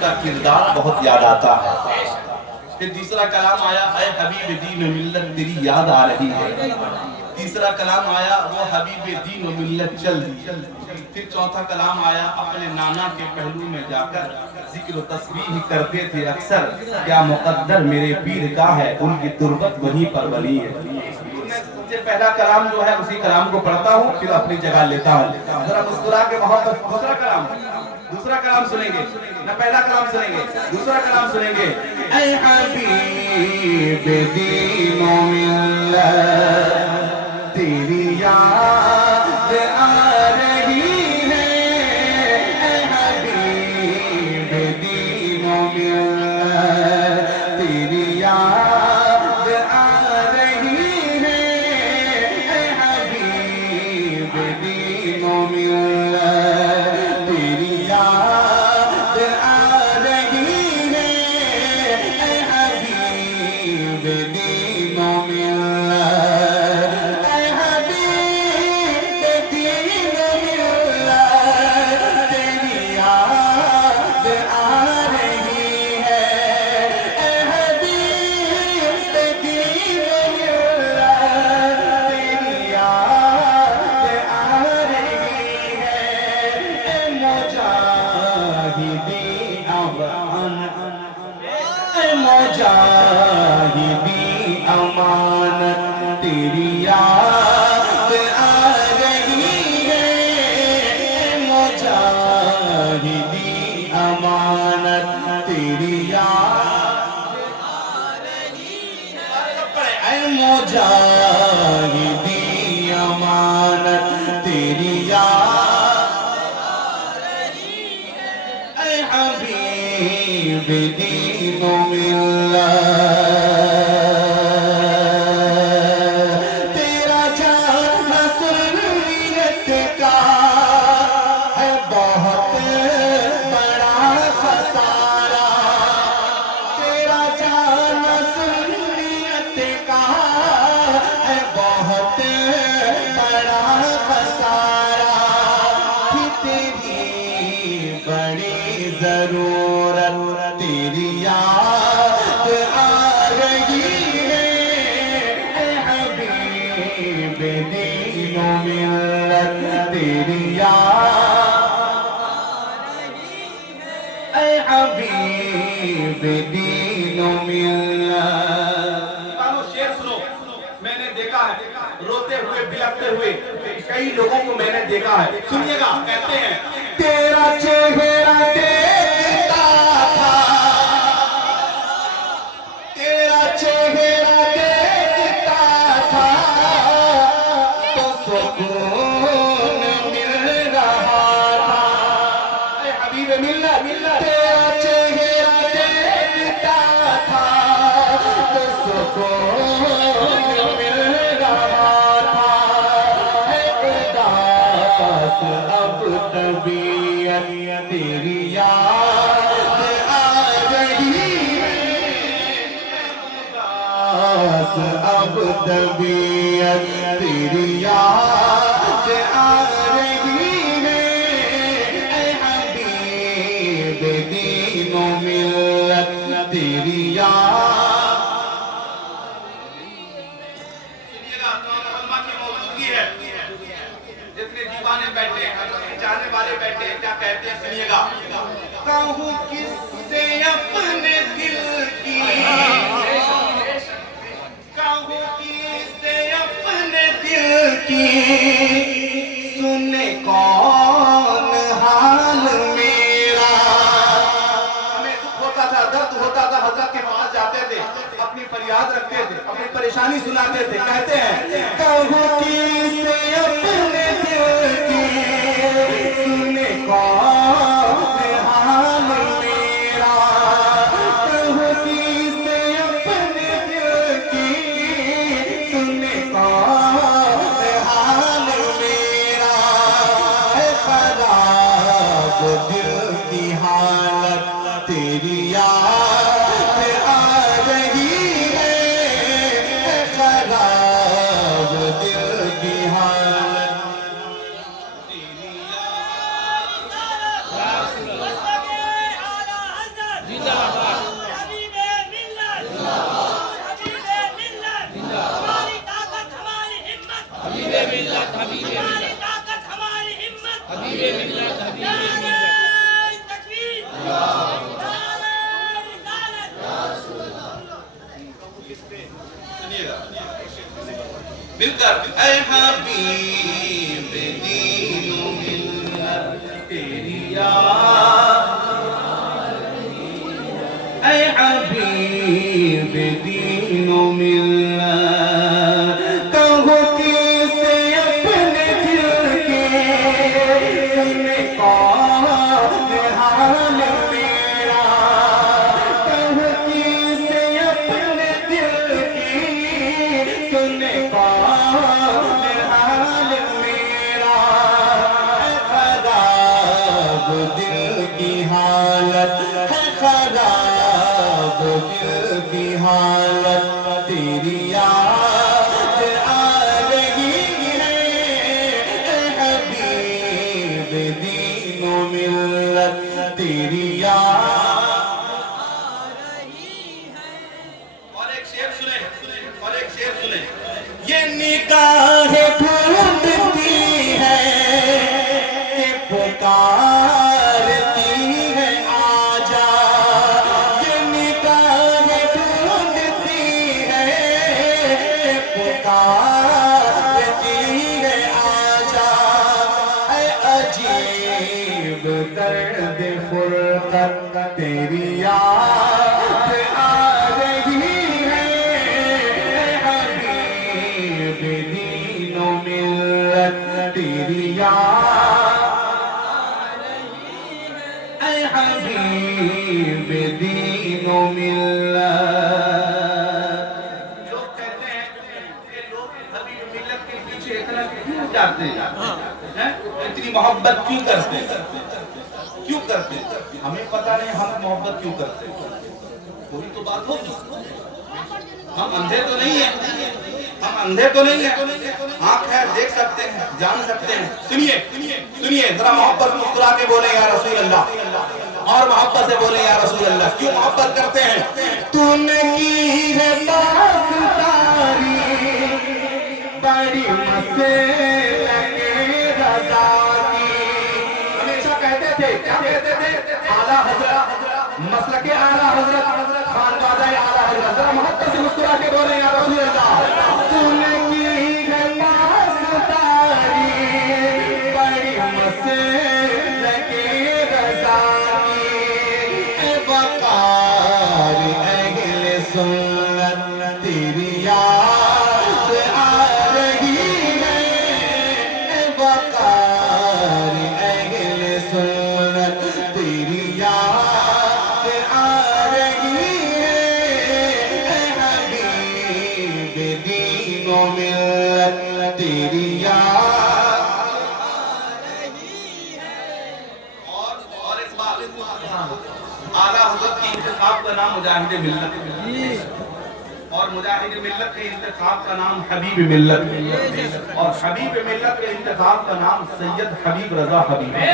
کا کردار بہت یاد آتا ہے۔ پھر دوسرا کلام آیا اے حبیب دین و ملت تیری یاد آ رہی ہے۔ تیسرا کلام آیا وہ حبیب دین و ملت چل دی۔ پھر چوتھا کلام آیا اپنے نانا کے پہلو میں جا کر ذکر و تسبیح کرتے تھے اکثر، کیا مقدر میرے پیر کا ہے ان کی تربت وہیں پر بنی ہے۔ میں سب سے پہلا کلام جو ہے اسی کلام کو پڑھتا ہوں پھر اپنی جگہ لیتا ہوں، ذرا مسکرا کے محبت۔ دوسرا کلام سنیں گے نہ، پہلا کلام سنیں گے، دوسرا کلام سنیں گے۔ اے حبیب دین و ملت تیری یاد آ رہی ہے، اے حبیب دین و ملت تیری یاد آ رہی ہے، اے حبیب دین و ملت تیری یاد آ رہی ہے، اے حبیب دین و ملت، اے حبیب دین و ملت تیری یاد آ رہی ہے، اے حبیب دین و ملت تیری یاد آ رہی ہے، اے مجاہدی امانت تیری یاد آ رہی ہے، اے مجاہدی امانت تیری یاد آ رہی ہے، اے مجاہدی امانت تیری یاد آ رہی ہے، اے حبیب دین و ملت تیرا جان سنیت کا ہے بہت بڑا خسارہ، تیرا جان سنیت کا ہے بہت بڑا خسارہ، تیری بڑی ضرورت تیری یاد آ رہی ہے، اے حبیب دین و ملت تیری یاد آ رہی ہے، اے حبیب دین و ملت۔ شعر سنو، میں نے دیکھا ہے روتے ہوئے بلکتے ہوئے کئی لوگوں کو میں نے دیکھا ہے، سنیے گا، کہتے ہیں تیرا چہرہ دیکھتا تھا، تیرا چہرہ دیکھتا تھا تو سکون مل رہا تھا، اے حبیب ملت تیرا چہرہ دیکھتا تھا تو سکون مل رہا تھا، اے اداس اب طبیعت تیری یاد آ رہی ہے، اداس اب طبیعت تیری یاد آ رہی ہے، اے حبیب دین و ملت تیری یاد۔ جتنے دیوانے بیٹھے جانے والے بیٹھے کیا کہتے ہیں سنیے گا۔ کہوں کس سے اپنے دل کی، کہوں کس سے اپنے دل کی، سنے کون حال میرا، ہمیں دکھ ہوتا تھا درد ہوتا تھا، حضرت کے پاس جاتے تھے اپنی فریاد رکھتے تھے اپنی پریشانی سناتے تھے، کہتے ہیں کہوں کس سے اپنے دل کی، سنے کون حال میرا، کہوں کس سے اپنے دل کی، سنے کون حال میرا، اے خراب دل کی حالت تیری یاد آ رہی ہے، اے خراب دل کی حالت تیری یاد مل کر اے حبیب دین و ملت تیری یاد، اے حبیب دین و ملت، کہو کسے اپنے دل کے سن کون حال میرا، کہو کسے اپنے دل کی سن کون حال میرا، خراب دل کی حالت ہے، خراب دل کی حالت، تیری یاد آ رہی ہے، اے حبیب دین و ملت تیری یاد آ رہی ہے۔ اور ایک شعر سنیں، اور ایک شعر سنیں، یہ نگاہیں ڈھونڈتی ہے کہ پکارتی ہے آجا، یہ نگاہیں ڈھونڈتی ہے کہ پکارتی ہے آجا، اے عجیب درد فرقت تیری یاد آ رہی ہے، اے حبیب دین و ملت تیری یاد آ رہی ہے، اے حبیب دین و ملت۔ لوگ کہتے ہیں کہ لوگ حبیب ملت کے پیچھے اتنا کیوں جاتے ہیں، اتنی محبت کیوں کرتے ہیں، کیوں کرتے ہیں؟ ہمیں پتہ نہیں ہم محبت کیوں کرتے ہیں، کوئی تو بات ہوگی، ہم اندھے تو نہیں ہیں، ہم اندھے تو نہیں ہیں، آنکھ ہے دیکھ سکتے ہیں، جان سکتے ہیں۔ سنیے سنیے ذرا محبت مسکرا کے بولے یا رسول اللہ، اور محبت سے بولے یا رسول اللہ، کیوں محبت کرتے ہیں؟ تو نے کی ہے پاسداری بڑی مسلک رضا کی، ہمیشہ کہتے تھے، کیا کہتے تھے؟ اعلیٰ حضرت، مسلک اعلیٰ حضرت، خانوادہ اعلیٰ حضرت، ذرا محبت سے مسکرا کے بولے یا رسول اللہ۔ تو نے کی ہے پاسداری بڑی مسلک رضا کی، اے وقار اہل سنت تیری یاد آ رہی ہے، اے وقار اہل سنت تیری یاد آ رہی ہے، اے حبیب دین و ملت تیری یاد آ رہی ہے۔ اور ایک بات، اعلیٰ حضرت کی انتخاب کا نام مجاہد ملت ہے، اور مجاہد ملت کے انتخاب کا نام حبیب ملت ہے، اور حبیب ملت کے انتخاب کا نام سید حبیب رضا حبیب ہے۔ یہ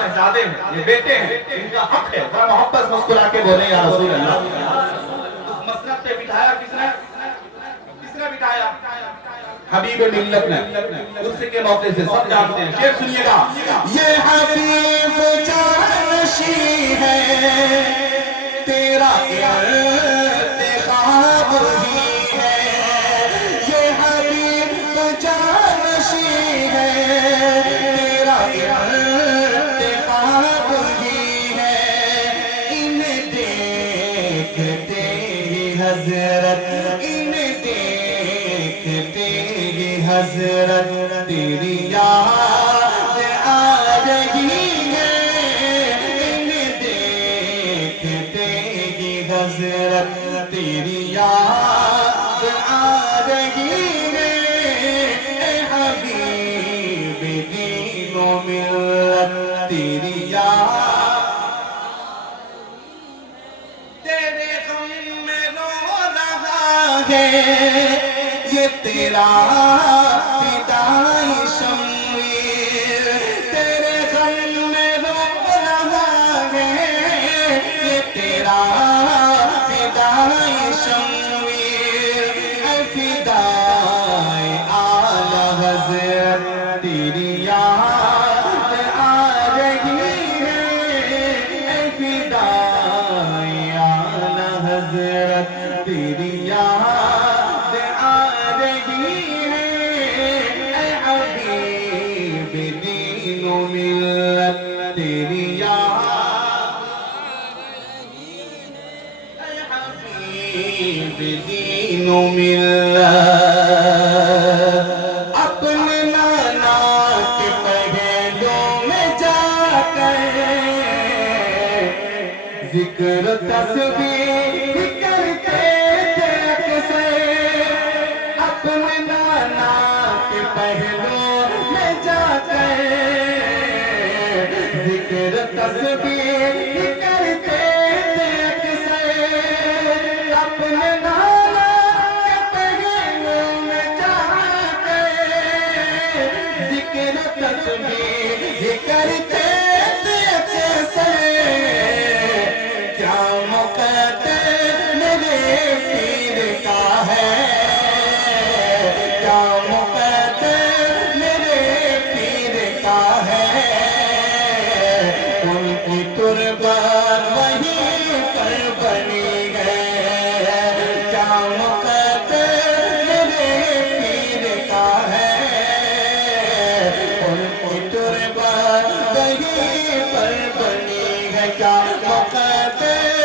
شہزادے ہیں، یہ بیٹے ہیں، ان کا حق ہے، ذرا محبت مسکرا کے بولے یا رسول اللہ۔ اس مسند پہ بٹھایا کس نے؟ کس نے بٹھایا؟ حبیب ملت نے، عرصے کے موقع سے سب جانتے ہیں۔ شعر سنیے گا، یہ حبیب جانشی ہے تیرا انتخاب ہی ہے، یہ حبیب جانشی ہے تیرا انتخاب ہی ہے، انہیں دیکھتے ہی حضرت، انہیں دیکھتے ہی حضرت تیری یاد آ رہی ہے، انہیں دیکھتے ہی حضرت تیری یاد آ رہی ہے، اے حبیب دین و ملت تیری یاد، تیرے غم میں رو رہا ہے یہ تیرا فدائی شمویر، تیرے غم میں رو رہا ہے یہ تیرا فدائی شمویر، اے فدائی اعلیٰ حضرت تیری یاد آ رہی ہے، اے تیری یاد آ رہی ہے اے حبیب دین و ملت تیری یاد اے حبیب دین و ملت اپنے نانا کے پہلوں میں جا کر ذکر تسبیح کرتے تھے اکثر اپنے نانا کے پہلوں میں جا کر ذکر تسبیح کرتے تھے اکثر اپنے نانا کے پہلوں میں جا کر ذکر تسبیح کرتے تھے اکثر کیا مقدر میرے پیر کا ہے کیا مقدر میرے پیر کا ہے ان کی تربت وہیں پر بنی ہے کیا مقدر میرے پیر کا ہے ان کی تربت وہیں پر بنی ہے کیا مقدر